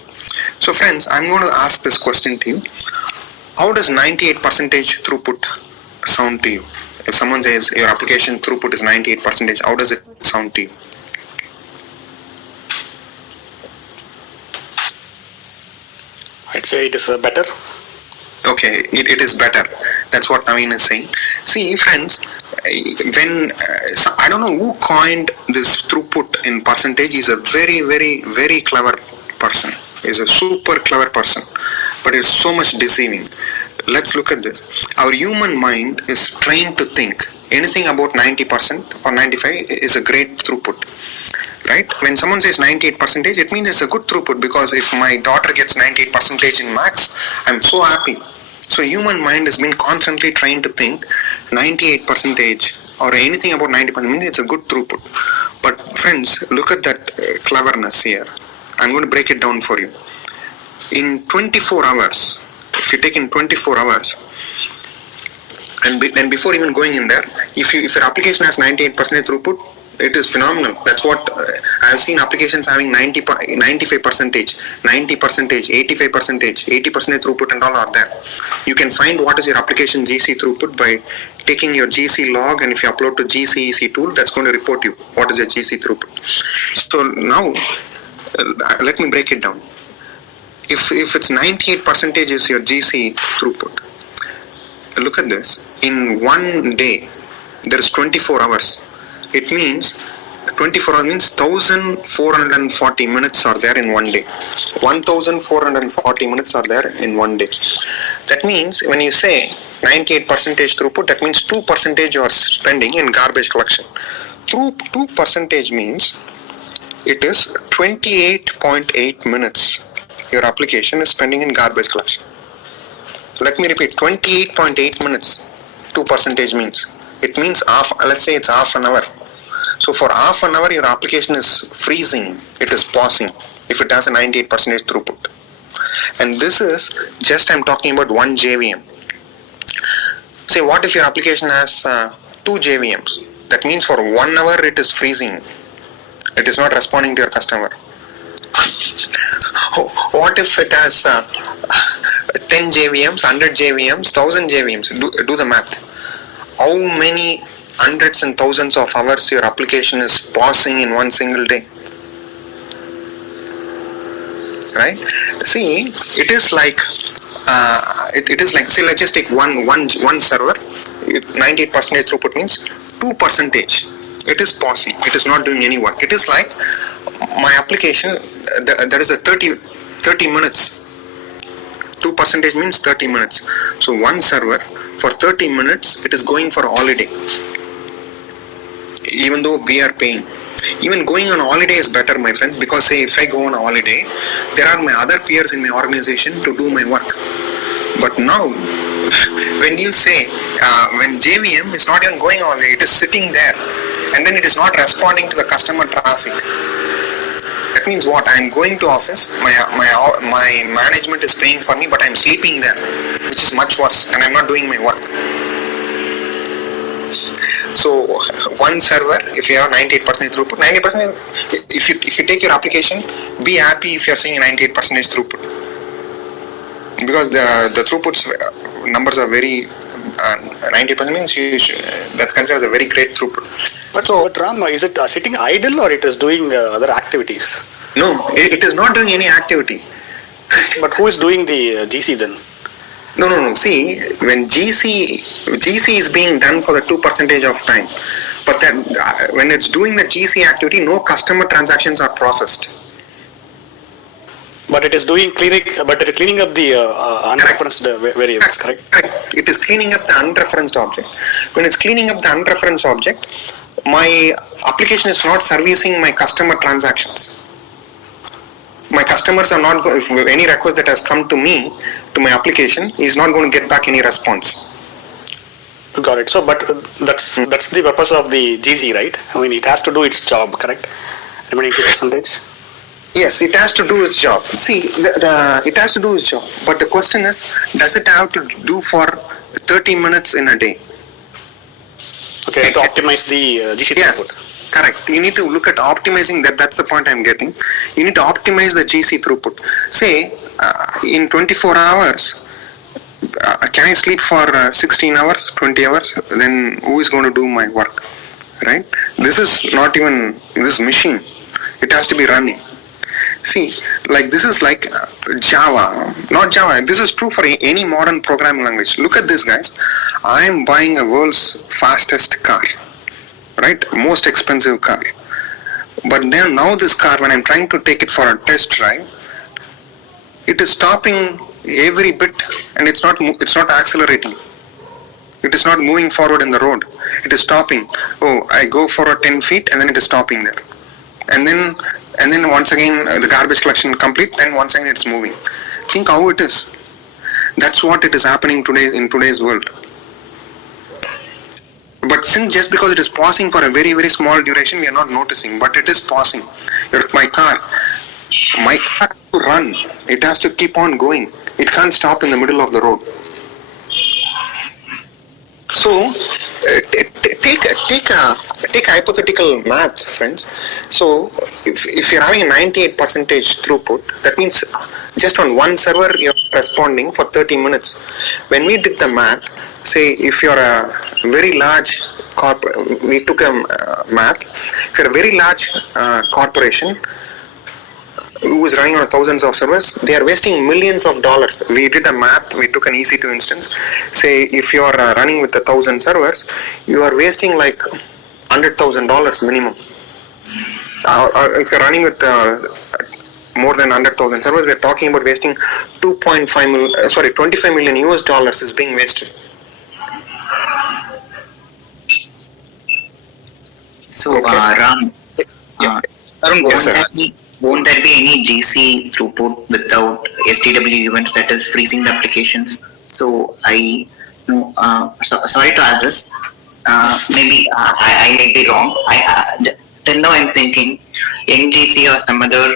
So friends, I'm going to ask this question to you. How does 98% throughput sound to you? If someone says your application throughput is 98%, how does it sound to you? I'd say it is better. Okay, it is better. That's what Naveen is saying. See, friends, when I don't know who coined this throughput in percentage. Is a very, very, very clever person. Is a super clever person, but it's so much deceiving. Let's look at this. Our human mind is trained to think anything about 90% or 95% is a great throughput. Right? When someone says 98%, it means it's a good throughput, because if my daughter gets 98% in maths, I'm so happy. So human mind has been constantly trained to think 98% or anything about 90% means it's a good throughput. But friends, look at that cleverness here. I'm going to break it down for you. In 24 hours, if you take in 24 hours, and before even going in there, if your application has 98% throughput, it is phenomenal. That's what I have seen applications having 95%, 90%, 85%, 80% throughput and all are there. You can find what is your application GC throughput by taking your GC log, and if you upload to GCEC tool, that's going to report you what is your GC throughput. So now, let me break it down. If it's 98% is your GC throughput, look at this. In one day, there is 24 hours. It means 24 hours means 1,440 minutes are there in one day. 1,440 minutes are there in one day. That means when you say 98% throughput, that means 2% you are spending in garbage collection. 2% means it is 28.8 minutes your application is spending in garbage collection. Let me repeat, 28.8 minutes 2% means. It means let's say it's half an hour. So for half an hour, your application is freezing, it is pausing, if it has a 98% throughput. And this is just I'm talking about one JVM. Say, what if your application has 2 JVMs? That means for 1 hour it is freezing. It is not responding to your customer. What if it has 10 JVMs, 100 JVMs, 1000 JVMs? Do the math. How many hundreds and thousands of hours your application is pausing in one single day? Right? See, it is like say let's just take one server. 98% throughput means 2%. It is pausing. It is not doing any work. It is like my application. There is a 30 minutes. 2% means 30 minutes. So one server for 30 minutes it is going for a holiday. Even though we are paying. Even going on a holiday is better, my friends, because say if I go on a holiday, there are my other peers in my organization to do my work. But now, when you say, when JVM is not even going on holiday, it is sitting there, and then it is not responding to the customer traffic. That means what? I am going to office, my management is paying for me, but I am sleeping there, which is much worse, and I am not doing my work. So one server, if you have 98% throughput, 90%, if you take your application, be happy if you are seeing a 98% throughput, because the throughputs numbers are very 90% means that's considered as a very great throughut. But Ram, is it sitting idle or it is doing other activities? No, it is not doing any activity. But who is doing the GC then? No. See, when GC is being done for the 2% of time, but then when it's doing the GC activity, no customer transactions are processed. But it is doing cleaning up the unreferenced variables, correct? It is cleaning up the unreferenced object. When it's cleaning up the unreferenced object, my application is not servicing my customer transactions. My customers are not, if any request that has come to me, to my application, is not going to get back any response. Got it. So, but that's the purpose of the GC, right? I mean, it has to do its job, correct? Remaining 2%. Yes, it has to do its job. See, it has to do its job. But the question is, does it have to do for 30 minutes in a day? Okay, to optimize the GC throughput. Yes, correct. You need to look at optimizing that. That's the point I'm getting. You need to optimize the GC throughput. Say, in 24 hours, can I sleep for 16 hours, 20 hours? Then who is going to do my work? Right? This is not even this machine. It has to be running. See, like this is like Java, not Java. This is true for any modern programming language. Look at this, guys. I am buying a world's fastest car, right? Most expensive car. But then now this car, when I'm trying to take it for a test drive, it is stopping every bit, and it's not accelerating. It is not moving forward in the road. It is stopping. Oh, I go for a 10 feet, and then it is stopping there. And then once again the garbage collection complete, then once again it's moving. Think how it is. That's what it is happening today in today's world. But since just because it is pausing for a very, very small duration, we are not noticing, but it is pausing. My car has to run. It has to keep on going. It can't stop in the middle of the road. So take a hypothetical math, friends. So if you're having a 98% throughput, that means just on one server you're responding for 30 minutes. When we did the math, say if you're a very large we took a math. If you're a very large corporation who is running on thousands of servers, they are wasting millions of dollars. We did a math, we took an EC2 instance. Say if you are running with 1,000 servers, you are wasting like $100,000 minimum. Or if you're running with more than 100,000 servers, we're talking about wasting $25 million US dollars is being wasted. So, Ram, won't there be any GC throughput without STW events, that is freezing the applications? So sorry to ask this. Maybe I may be wrong. Till now I'm thinking NGC or some other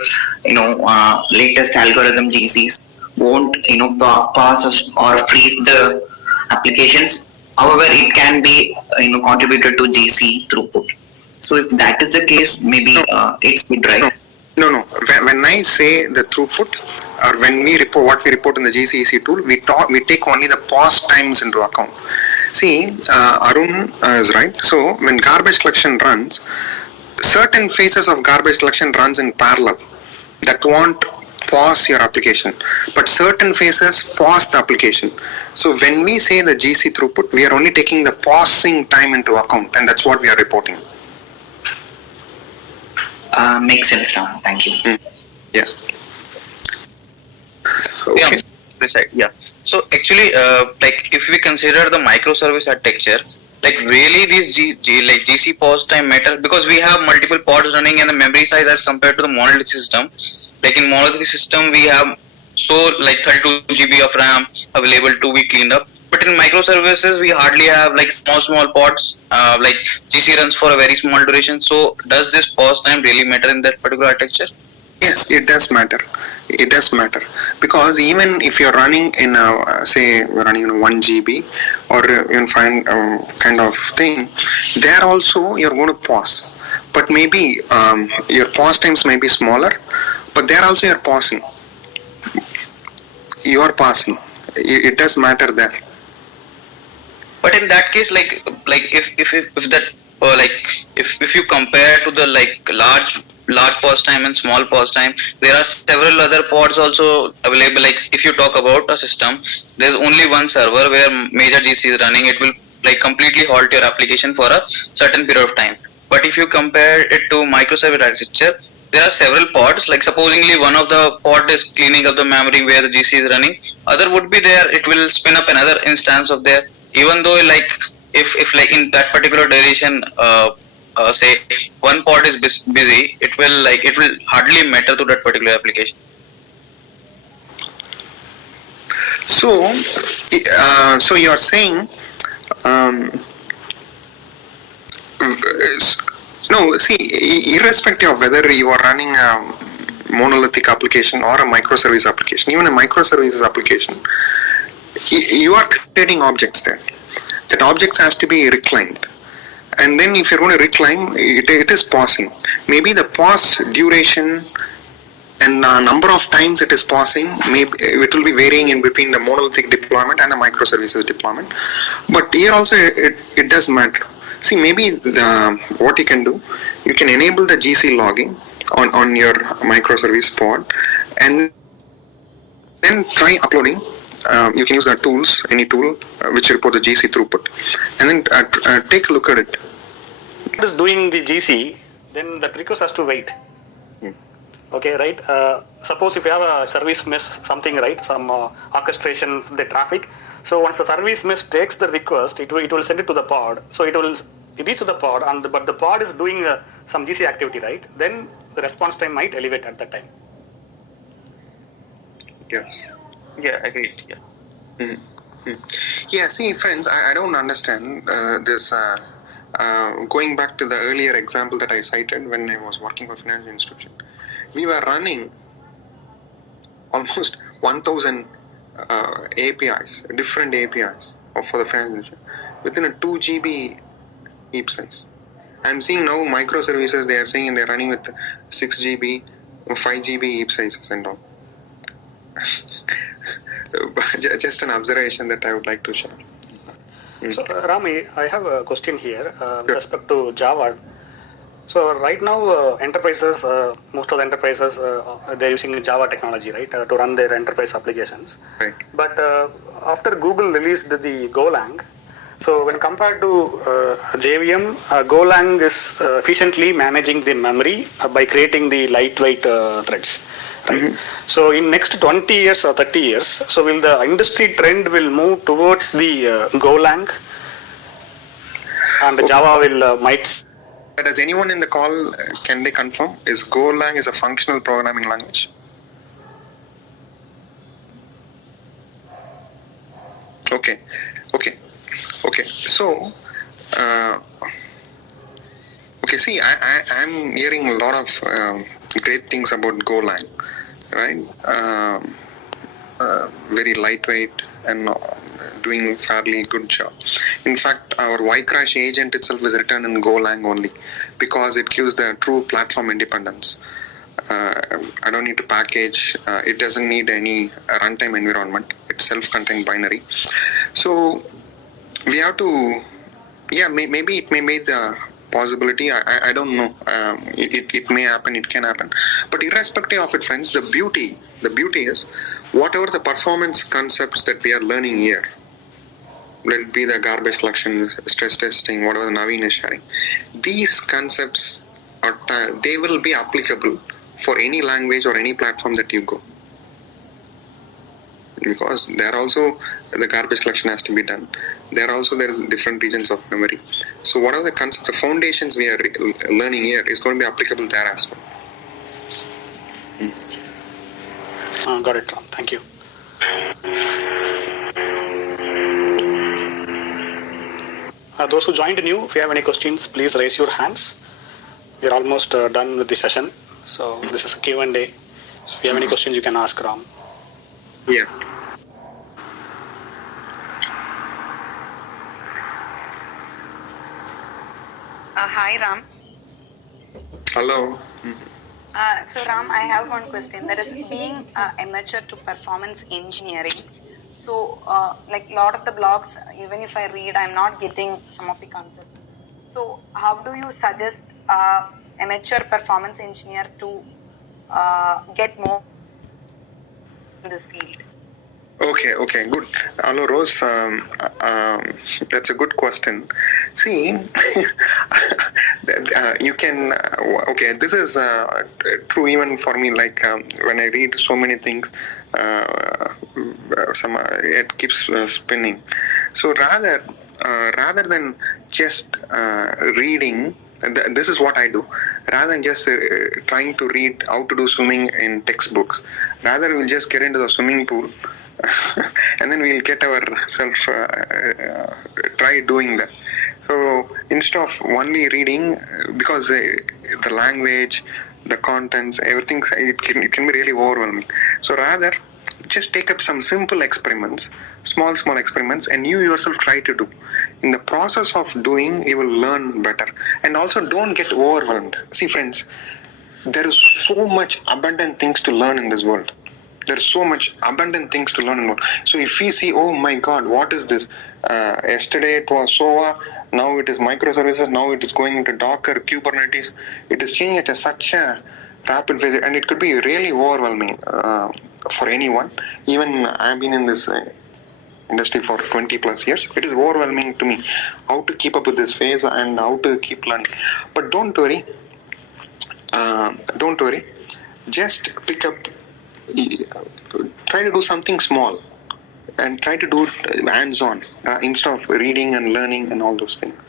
latest algorithm GCs won't pause or freeze the applications. However, it can be contributed to GC throughput. So if that is the case, maybe it's good, right? No. When I say the throughput, or when we report what we report in the GCEC tool, we take only the pause times into account. See, Arun is right. So when garbage collection runs, certain phases of garbage collection runs in parallel. That won't pause your application, but certain phases pause the application. So when we say the GC throughput, we are only taking the pausing time into account, and that's what we are reporting. Makes sense now. Thank you. Yeah. Okay. Yeah. So actually, like if we consider the microservice architecture, like really these GC pause time matter, because we have multiple pods running in the memory size as compared to the monolithic system. Like in monolithic system, we have 32 GB of RAM available to be cleaned up. But in microservices, we hardly have like small pods. Like GC runs for a very small duration. So does this pause time really matter in that particular architecture? Yes, it does matter. It does matter, because even if you're running in say we're running in 1 GB or even fine kind of thing, there also you're going to pause. But maybe your pause times may be smaller, but there also you're pausing. You are passing. It does matter there. But in that case, like if that if you compare to the large pause time and small pause time, there are several other pods also available. Like if you talk about a system, there's only one server where major GC is running. It will completely halt your application for a certain period of time. But if you compare it to microservice architecture, there are several pods. Like supposingly one of the pod is cleaning up the memory where the GC is running, other would be there. It will spin up another instance of there. Even though if in that particular duration, say one pod is busy, it will hardly matter to that particular application. So you are saying no, see, irrespective of whether you are running a monolithic application or a microservice application, even a microservices application, you are creating objects there. That objects has to be reclaimed. And then if you're going to reclaim, it is pausing. Maybe the pause duration and number of times it is pausing, maybe it will be varying in between the monolithic deployment and the microservices deployment. But here also it does matter. See, maybe what you can do, you can enable the GC logging on your microservice pod, and then try uploading. You can use the tools, any tool which report the GC throughput, and then take a look at it. What is doing the GC, then that request has to wait. Okay, right? Suppose if you have a service miss something, right? Some orchestration the traffic. So once the service miss takes the request, it will send it to the pod. So it reach the pod, but the pod is doing some GC activity, right? Then the response time might elevate at that time. Yes. Yeah, agreed. Yeah. Mm-hmm. Yeah. See, friends, I don't understand this. Going back to the earlier example that I cited when I was working for financial institution, we were running almost 1,000 APIs, different APIs for the financial institution within a 2 GB heap size. I'm seeing now microservices, they are saying they're running with 6 GB, 5 GB heap sizes and all. Just an observation that I would like to share. So Rami, I have a question here with respect to Java. So right now enterprises, most of the enterprises, they're using Java technology, right, to run their enterprise applications. Right. But after Google released the Golang, so when compared to JVM, Golang is efficiently managing the memory by creating the lightweight threads. Right. Mm-hmm. So in next 20 years or 30 years, so will the industry trend will move towards the Golang, and Java will might. Does anyone in the call, can they confirm, is Golang is a functional programming language? Okay. So, see, I'm hearing a lot of great things about Golang, right? very lightweight and doing fairly good job. In fact, our yCrash agent itself is written in Golang only because it gives the true platform independence. I don't need to package. It doesn't need any runtime environment. It's self-contained binary. So we have to, maybe it may make the possibility. I don't know. It may happen. It can happen. But irrespective of it, friends, the beauty is whatever the performance concepts that we are learning here. Let it be the garbage collection, stress testing, whatever the Naveen is sharing. These concepts they will be applicable for any language or any platform that you go. Because there also the garbage collection has to be done. There are different regions of memory. So what are the concepts, the foundations we are learning here is going to be applicable there as well. Got it, Ram. Thank you. Those who joined new, if you have any questions, please raise your hands. We are almost done with the session. So this is a Q&A. So if you have any questions, you can ask Ram. Yeah. Hi, Ram. Hello. So Ram, I have one question. That is, being amateur to performance engineering. So, like a lot of the blogs, even if I read, I'm not getting some of the concepts. So, how do you suggest amateur performance engineer to get more in this field? Okay, good. Hello, Rose. That's a good question. See, you can. Okay, this is true even for me. Like when I read so many things, it keeps spinning. So rather than just reading, this is what I do. Rather than just trying to read how to do swimming in textbooks, rather we'll just get into the swimming pool. And then we'll get ourselves try doing that. So instead of only reading, because the language, the contents, everything, it can be really overwhelming. So rather, just take up some simple experiments, small experiments, and you yourself try to do. In the process of doing, you will learn better. And also, don't get overwhelmed. See, friends, there is so much abundant things to learn in this world. There's so much abundant things to learn in the world. So if we see, oh my God, what is this? Yesterday it was SOA, now it is microservices, now it is going into Docker, Kubernetes. It is changing at such a rapid pace, and it could be really overwhelming for anyone. Even I've been in this industry for 20 plus years. It is overwhelming to me how to keep up with this phase and how to keep learning. But don't worry. Just pick up. Try to do something small and try to do it hands-on instead of reading and learning and all those things.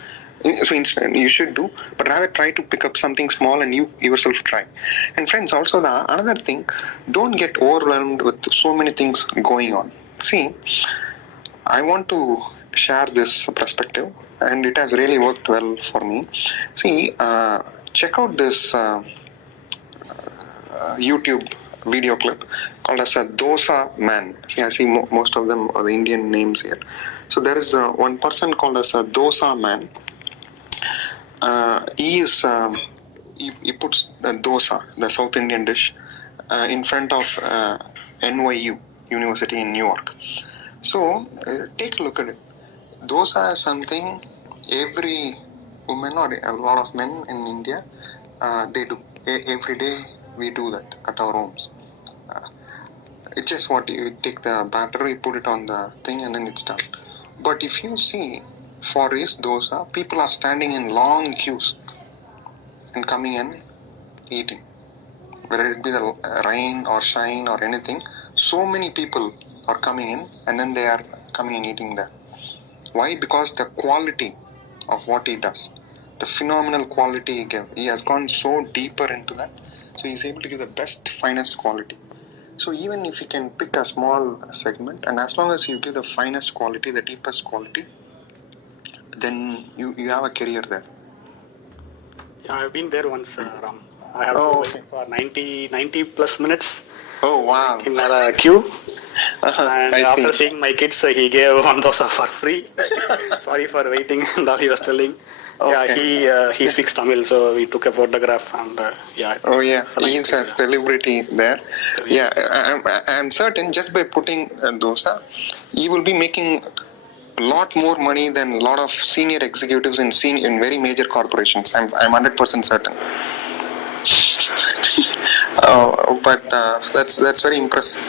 So instead, you should do, but rather try to pick up something small and you yourself try. And friends, also another thing, don't get overwhelmed with so many things going on. See, I want to share this perspective, and it has really worked well for me. See, check out this YouTube video clip called as a Dosa Man. See, I see most of them are the Indian names here. So there is one person called as a Dosa Man. He puts the dosa, the South Indian dish, in front of NYU, University in New York. So take a look at it. Dosa is something every woman or a lot of men in India, they do. Every day we do that at our homes. It's just what you take the batter, you put it on the thing, and then it's done. But if you see, for his dosa, people are standing in long queues and coming and eating. Whether it be the rain or shine or anything, so many people are coming in and then they are coming and eating there. Why? Because the quality of what he does, the phenomenal quality he gives, he has gone so deeper into that. So he's able to give the best, finest quality. So even if you can pick a small segment, and as long as you give the finest quality, the deepest quality, then you have a career there. Yeah, I've been there once, Ram. I have to wait for 90 plus minutes. Oh, wow. In a queue. And I after see. seeing my kids, he gave one dosa for free. Sorry for waiting, and all he was telling. Okay. Yeah, he speaks Tamil, so we took a photograph, and yeah. Oh yeah, it's a nice he's thing, a celebrity there. Yeah, I'm certain just by putting dosa, he will be making a lot more money than a lot of senior executives in very major corporations. I'm 100% certain. But that's very impressive.